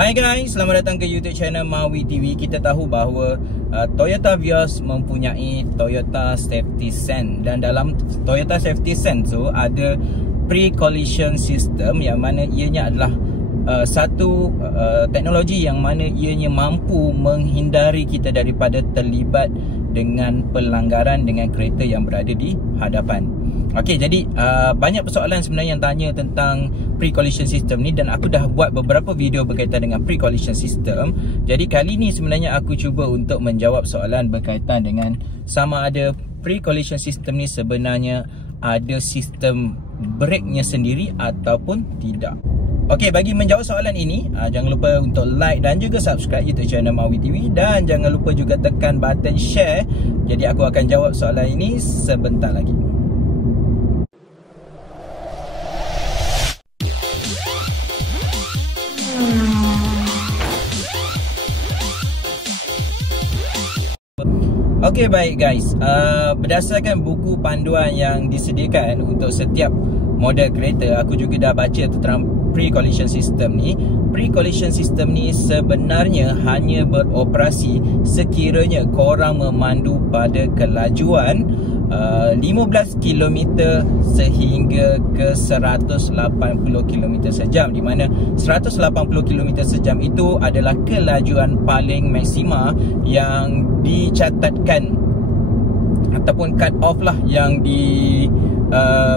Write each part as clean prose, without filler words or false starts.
Hai guys, selamat datang ke YouTube channel Mawi TV. Kita tahu bahawa Toyota Vios mempunyai Toyota Safety Sense, dan dalam Toyota Safety Sense tu ada pre-collision system yang mana ianya adalah satu teknologi yang mana ianya mampu menghindari kita daripada terlibat dengan pelanggaran dengan kereta yang berada di hadapan. Okey, jadi banyak persoalan sebenarnya yang tanya tentang pre-collision system ni, dan aku dah buat beberapa video berkaitan dengan pre-collision system. Jadi kali ni sebenarnya aku cuba untuk menjawab soalan berkaitan dengan sama ada pre-collision system ni sebenarnya ada sistem brake-nya sendiri ataupun tidak. Okey, bagi menjawab soalan ini, jangan lupa untuk like dan juga subscribe YouTube channel Mawi TV, dan jangan lupa juga tekan button share. Jadi aku akan jawab soalan ini sebentar lagi. Okey, baik guys, berdasarkan buku panduan yang disediakan untuk setiap model kereta, aku juga dah baca tentang pre-collision system ni. Pre-collision system ni sebenarnya hanya beroperasi sekiranya korang memandu pada kelajuan 15 km sehingga ke 180 km sejam, di mana 180 km sejam itu adalah kelajuan paling maksima yang dicatatkan ataupun cut off lah yang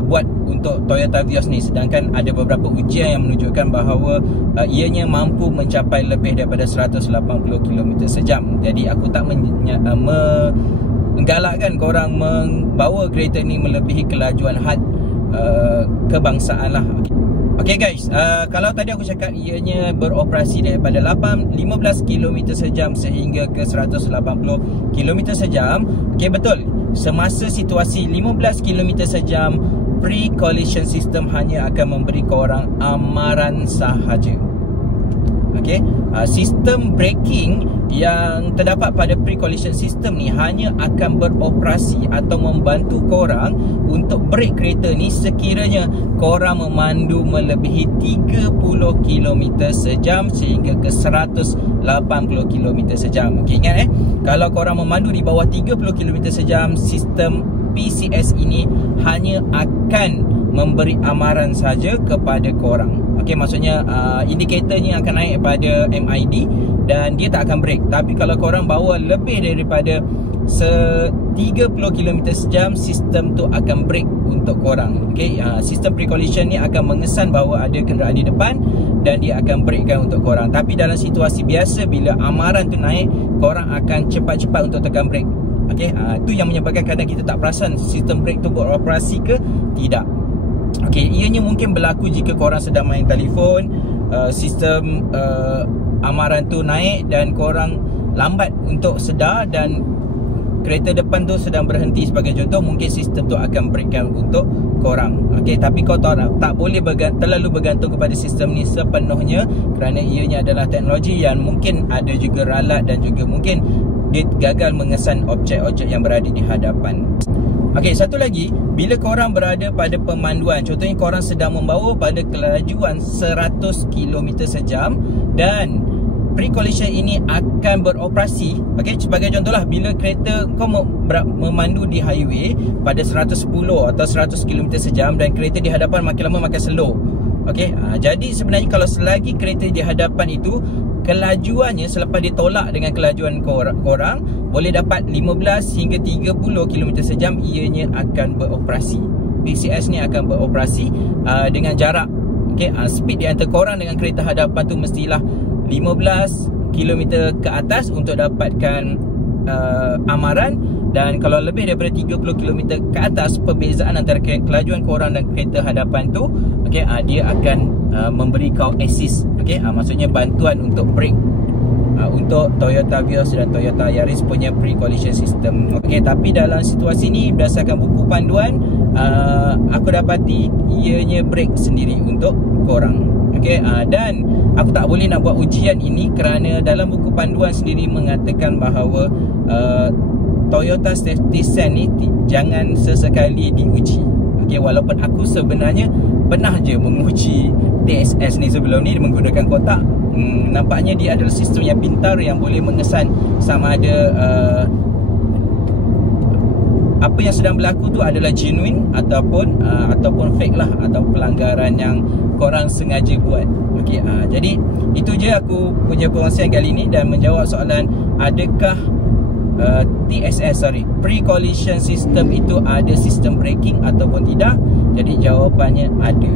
buat untuk Toyota Vios ni. Sedangkan ada beberapa ujian yang menunjukkan bahawa ianya mampu mencapai lebih daripada 180 km sejam. Jadi aku tak menggalakkan korang membawa kereta ni melebihi kelajuan had kebangsaan lah. Okay guys, kalau tadi aku cakap ianya beroperasi daripada 15 km sejam sehingga ke 180 km sejam. Okay, betul. Semasa situasi 15 km sejam, pre-collision system hanya akan memberi korang amaran sahaja. Okay, sistem braking yang terdapat pada pre-collision system ni hanya akan beroperasi atau membantu korang untuk brake kereta ni sekiranya korang memandu melebihi 30 km sejam sehingga ke 180 km sejam. Okay, ingat kalau korang memandu di bawah 30 km sejam, sistem PCS ini hanya akan memberi amaran saja kepada korang. Okey, maksudnya indikatornya akan naik pada MID dan dia tak akan brake. Tapi kalau korang bawa lebih daripada 30 km sejam, sistem tu akan brake untuk korang. Okey, sistem pre-collision ni akan mengesan bahawa ada kenderaan di depan dan dia akan brakekan untuk korang. Tapi dalam situasi biasa, bila amaran tu naik, korang akan cepat-cepat untuk tekan brake. Okey, itu yang menyebabkan kadang kita tak perasan sistem brake tu beroperasi ke tidak. Okey, ianya mungkin berlaku jika korang sedang main telefon, sistem amaran tu naik dan korang lambat untuk sedar dan kereta depan tu sedang berhenti sebagai contoh, mungkin sistem tu akan brakekan untuk korang. Okey, tapi kau tak boleh terlalu bergantung kepada sistem ni sepenuhnya, kerana ianya adalah teknologi yang mungkin ada juga ralat dan juga mungkin dia gagal mengesan objek-objek yang berada di hadapan. Okey, satu lagi, bila korang berada pada pemanduan, contohnya korang sedang membawa pada kelajuan 100 km sejam dan pre-collision ini akan beroperasi. Okey, sebagai contohlah, bila kereta kau memandu di highway pada 110 atau 100 km sejam dan kereta di hadapan makin lama makin slow. Okey, jadi sebenarnya kalau selagi kereta di hadapan itu kelajuannya selepas ditolak dengan kelajuan korang boleh dapat 15 hingga 30 km sejam, ianya akan beroperasi. PCS ni akan beroperasi dengan jarak. Okey, speed di antara korang dengan kereta hadapan tu mestilah 15 km ke atas untuk dapatkan amaran, dan kalau lebih daripada 30 km ke atas, perbezaan antara kelajuan korang dan kereta hadapan tu, okey, dia akan memberi kau assist. Okey, maksudnya bantuan untuk brake untuk Toyota Vios dan Toyota Yaris punya pre-collision system. Okey, tapi dalam situasi ni berdasarkan buku panduan, aku dapati ianya brake sendiri untuk korang. Okey, dan aku tak boleh nak buat ujian ini kerana dalam buku panduan sendiri mengatakan bahawa Toyota Safety Sense ni jangan sesekali diuji. Okey, walaupun aku sebenarnya pernah je menguji TSS ni sebelum ni menggunakan kotak, nampaknya dia adalah sistem yang pintar yang boleh mengesan sama ada apa yang sedang berlaku tu adalah genuine ataupun fake lah, atau pelanggaran yang korang sengaja buat. Okey, jadi itu je aku punya perkongsian kali ini, dan menjawab soalan adakah pre-collision system itu ada sistem braking ataupun tidak. Jadi jawapannya ada.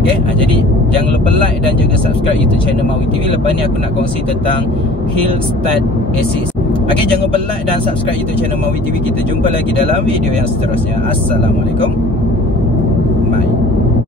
Okey, jadi jangan lupa like dan juga subscribe YouTube channel Mawi TV. Lepas ni aku nak kongsi tentang Hill Start Assist. Okey, jangan lupa like dan subscribe YouTube channel Mawi TV. Kita jumpa lagi dalam video yang seterusnya. Assalamualaikum.